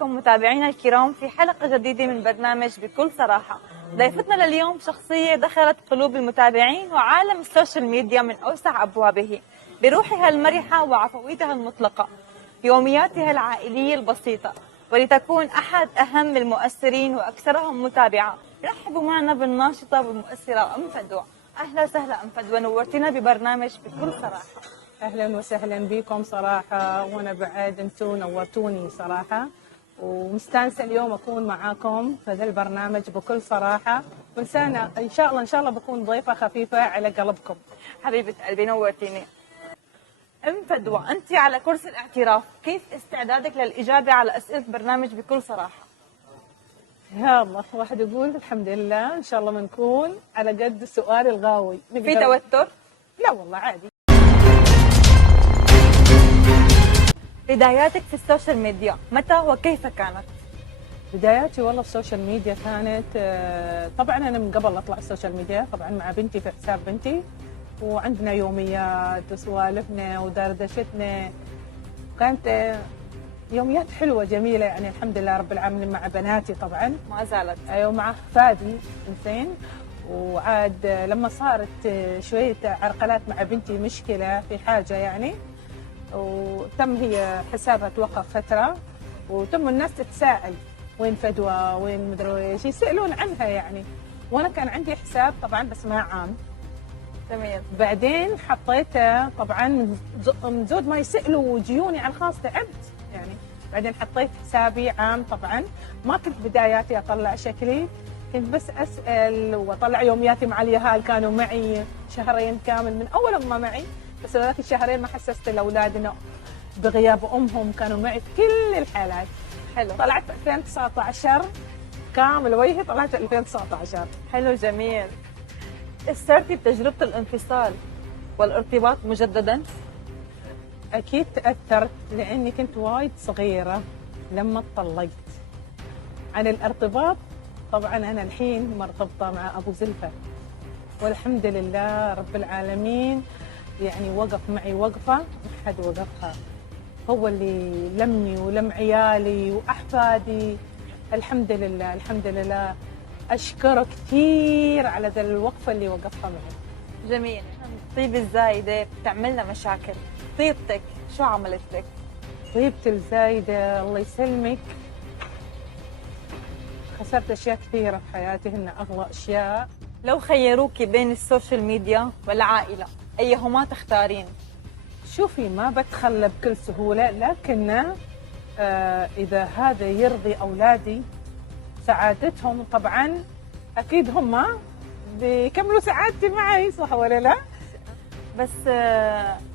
وياكم متابعينا الكرام في حلقة جديدة من برنامج بكل صراحة. ضيفتنا لليوم شخصية دخلت قلوب المتابعين وعالم السوشيال ميديا من أوسع أبوابه بروحها المرحة وعفويتها المطلقة، يومياتها العائلية البسيطة، ولتكون أحد أهم المؤثرين وأكثرهم متابعة. رحبوا معنا بالناشطة والمؤثرة أم فدوى. أهلا وسهلا أم فدوى، نورتنا ببرنامج بكل صراحة. اهلا وسهلا بكم صراحه، وانا بعد انتم نورتوني صراحه، ومستانسه اليوم اكون معاكم في هذا البرنامج بكل صراحه، وانسانه ان شاء الله بكون ضيفه خفيفه على قلبكم. حبيبة قلبي نورتيني. أم فدوى، أنت على كرسي الاعتراف، كيف استعدادك للإجابة على أسئلة برنامج بكل صراحة؟ يا الله، واحد يقول الحمد لله ان شاء الله بنكون على قد السؤال الغاوي. في توتر؟ لا والله عادي. بداياتك في السوشيال ميديا متى وكيف كانت؟ بداياتي والله في السوشيال ميديا كانت طبعا انا من قبل اطلع السوشيال ميديا طبعا مع بنتي في حساب بنتي، وعندنا يوميات وسوالفنا ودردشتنا، كانت يوميات حلوه جميله يعني الحمد لله رب العالمين مع بناتي طبعا. ما زالت. ايوه مع فادي انزين. وعاد لما صارت شويه عرقلات مع بنتي مشكله في حاجه يعني، وتم هي حسابها توقف فتره، وتم الناس تتساءل وين فدوى وين مدري ايش، يسالون عنها يعني، وانا كان عندي حساب طبعا بس ما عام. جميل. بعدين حطيته طبعا من زود ما يسالوا ويجوني على الخاص تعبت يعني، بعدين حطيت حسابي عام طبعا، ما كنت بداياتي اطلع شكلي، كنت بس اسال واطلع يومياتي مع اليهال، كانوا معي شهرين كامل من اول ما معي، بس هذاك الشهرين ما حسست الاولاد انه بغياب امهم، كانوا معي في كل الحالات. حلو. طلعت 2019 كامل وجهي، طلعت 2019. حلو جميل. استرتي بتجربة الانفصال والارتباط مجددا؟ اكيد تاثرت لاني كنت وايد صغيره لما اتطلقت. عن الارتباط طبعا انا الحين مرتبطه مع ابو زلفه، والحمد لله رب العالمين يعني وقف معي وقفه ما حد وقفها، هو اللي لمني ولم عيالي واحفادي، الحمد لله الحمد لله، اشكره كثير على ذا الوقفه اللي وقفها معي. جميل. الطيبة الزايدة بتعمل لنا مشاكل، طيبتك شو عملت لك؟ طيبتي الزايده الله يسلمك خسرت اشياء كثيره في حياتي، هن اغلى اشياء. لو خيروكي بين السوشيال ميديا والعائلة أيهما تختارين؟ شوفي ما بتخلى بكل سهولة، لكن إذا هذا يرضي أولادي سعادتهم طبعا أكيد هم بيكملوا سعادتي معي، صح ولا لا؟ بس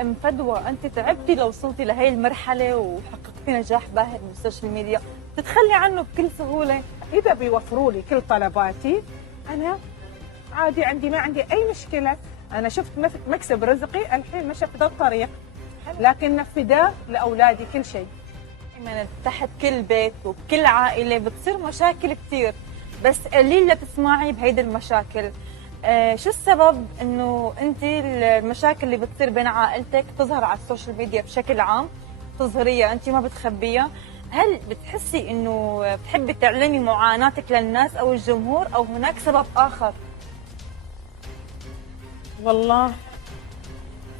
أم فدوى، أنت تعبتي لو وصلتي لهي المرحلة وحققتي نجاح باهر من السوشيال ميديا، تتخلي عنه بكل سهولة؟ إذا بيوفروا لي كل طلباتي أنا عادي، ما عندي أي مشكلة. أنا شفت مكسب رزقي الحين مشى في ذا الطريق، لكن نفذه لأولادي كل شيء. دائما تحت كل بيت وكل عائلة بتصير مشاكل كثير، بس قليل لا تسمعي بهيدي المشاكل. شو السبب انه انت المشاكل اللي بتصير بين عائلتك تظهر على السوشيال ميديا بشكل عام، تظهريها انت ما بتخبيها؟ هل بتحسي انه بتحبي تعلمي معاناتك للناس او الجمهور، او هناك سبب اخر؟ والله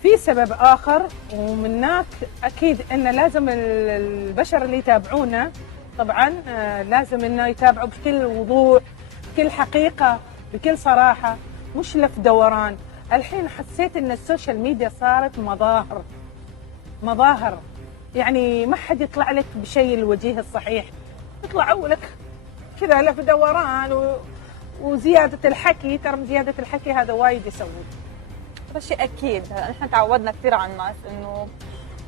في سبب آخر، ومن هناك أكيد أن لازم البشر اللي يتابعونا طبعا لازم أنه يتابعوا بكل وضوح، بكل حقيقة، بكل صراحة، مش لف دوران. الحين حسيت أن السوشيال ميديا صارت مظاهر يعني ما حد يطلع لك بشيء الوجيه الصحيح، يطلعوا لك كذا لف دوران وزيادة الحكي، ترى زيادة الحكي هذا وايد يسوي. هذا شيء اكيد، نحن تعودنا كثير على الناس انه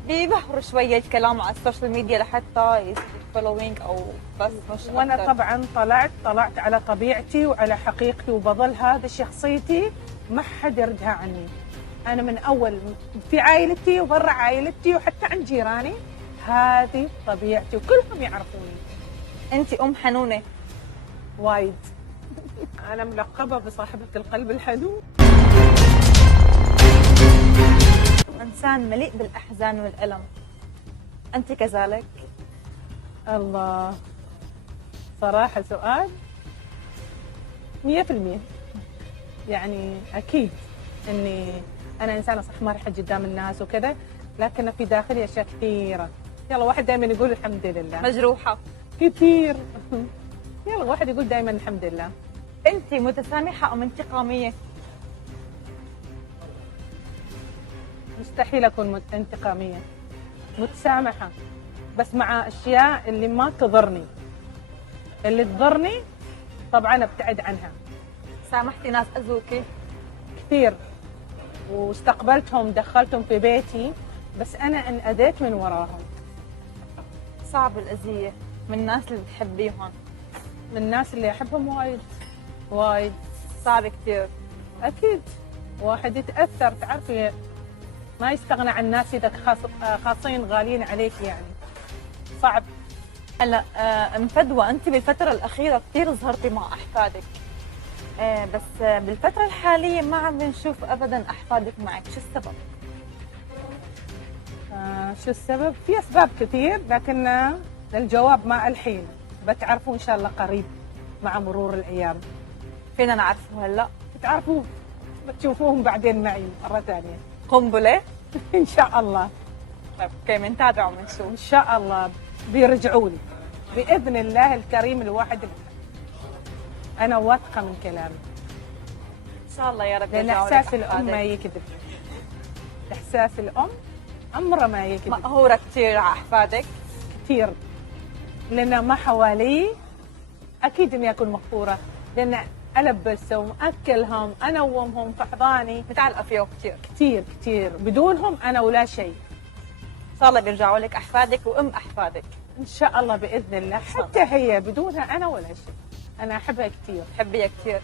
بيبهروا شويه الكلام على السوشيال ميديا لحتى يصير فولوينج او بس مش وانا أكتر. طبعا طلعت على طبيعتي وعلى حقيقتي، وبظل هذا شخصيتي ما حد يردها عني. انا من اول في عائلتي وبرا عائلتي وحتى عند جيراني هذه طبيعتي وكلهم يعرفوني. انت ام حنونه وايد. انا ملقبه بصاحبه القلب الحنون. انسان مليء بالاحزان والالم، انت كذلك؟ الله، صراحة سؤال 100%. يعني أكيد إني أنا إنسانة صح مرحة قدام الناس وكذا، لكن في داخلي أشياء كثيرة. يلا واحد دائما يقول الحمد لله. مجروحة كثير. يلا واحد يقول دائما الحمد لله. أنت متسامحة أم انتقامية؟ مستحيل أكون انتقامية، متسامحة بس مع أشياء اللي ما تضرني. اللي تضرني طبعا أبتعد عنها. سامحتي ناس أذوكي؟ كثير، واستقبلتهم دخلتهم في بيتي، بس أنا انأذيت من وراهم. صعب الأذية من الناس اللي بتحبيهم. من الناس اللي أحبهم وايد وايد. صعب كثير. أكيد واحد يتأثر، تعرفي ما يستغنى عن الناس إذا خاصين غاليين عليك، يعني صعب. هلا ام فدوى، انت بالفتره الاخيره كثير ظهرتي مع احفادك، بس بالفتره الحاليه ما عم بنشوف ابدا احفادك معك، شو السبب؟ شو السبب؟ في اسباب كثير، لكن الجواب ما الحين، بتعرفوا ان شاء الله قريب مع مرور الايام. فينا نعرفه هلا؟ بتعرفوا، بتشوفوهم بعدين معي مره ثانيه. قنبله؟ ان شاء الله. طيب اوكي، بنتابع وبنشوف ان شاء الله بيرجعوا لي باذن الله الكريم. الواحد انا واثقه من كلامي ان شاء الله يا رب. لان احساس الام ما يكذب. احساس الام عمره ما يكذب. مقهوره كثير على احفادك؟ كثير، لان ما حوالي اكيد اني اكون مقهوره، لان البسهم، اكلهم، انومهم في احضاني، متعلقه فيهم كثير كثير كثير. بدونهم انا ولا شيء. ان شاء الله بيرجعوا لك احفادك وام احفادك ان شاء الله باذن الله. حتى هي بدونها انا ولا شيء. انا احبها كثير. بحبيها كثير.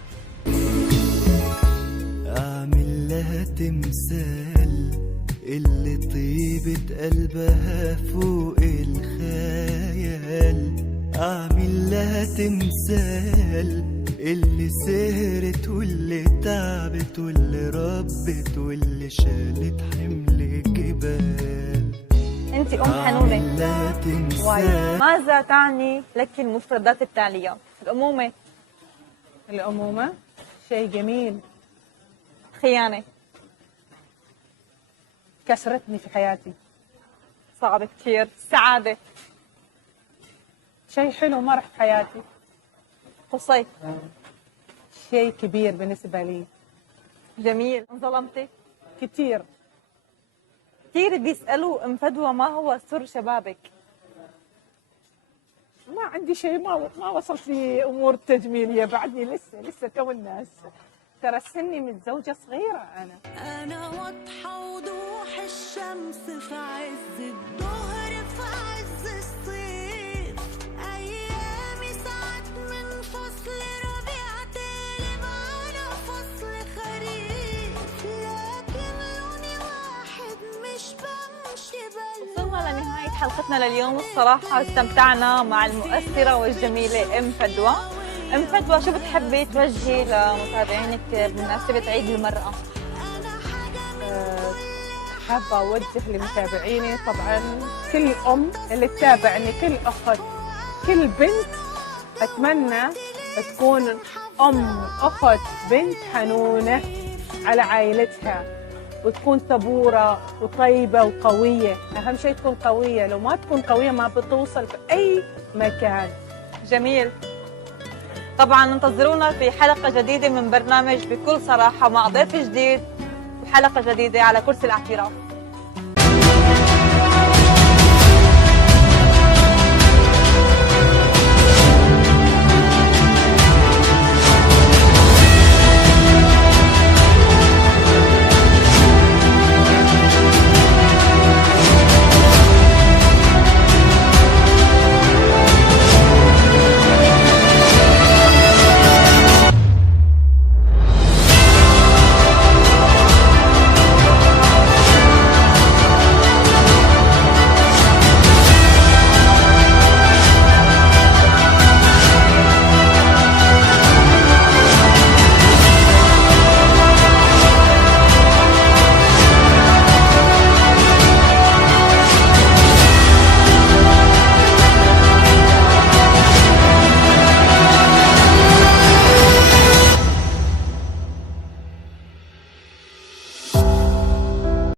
اعمل لها تمثال اللي طيبة قلبها فوق الخيال. اعمل لها تمثال اللي سهرت واللي تعبت واللي ربت واللي شالت حمل جبال. انت ام حنونه وايد. ماذا تعني لك المفردات التاليه؟ الامومه. الامومه شيء جميل. خيانه. كسرتني في حياتي. صعب كثير. سعاده. شيء حلو ما راح في حياتي. قصي. شيء كبير بالنسبه لي. جميل. انظلمتي؟ كثير. كثير بيسالوا ام فدوى ما هو سر شبابك؟ ما عندي شيء، ما وصلت لي امور تجميليه بعدني، لسه تو الناس. ترى سني متزوجه صغيره انا واضحه وضوح الشمس في عز الظهر في عز الصيف. ايامي ساعات من فصل ربيع تقلب على فصل خريف، لكن لوني واحد مش بمشي وصلنا لنهايه حلقتنا لليوم. الصراحه استمتعنا مع المؤثره والجميله ام فدوى. ام فدوى، شو بتحبي توجهي لمتابعينك بمناسبة عيد المرأة؟ حابة أوجه لمتابعيني طبعا كل أم اللي تتابعني، كل أخت، كل بنت، أتمنى تكون أم، أخت، بنت حنونة على عائلتها، وتكون صبورة وطيبة وقوية. أهم شيء تكون قوية، لو ما تكون قوية ما بتوصل في أي مكان. جميل. طبعا انتظرونا في حلقة جديدة من برنامج بكل صراحة مع ضيف جديد وحلقة جديدة على كرسي الاعتراف.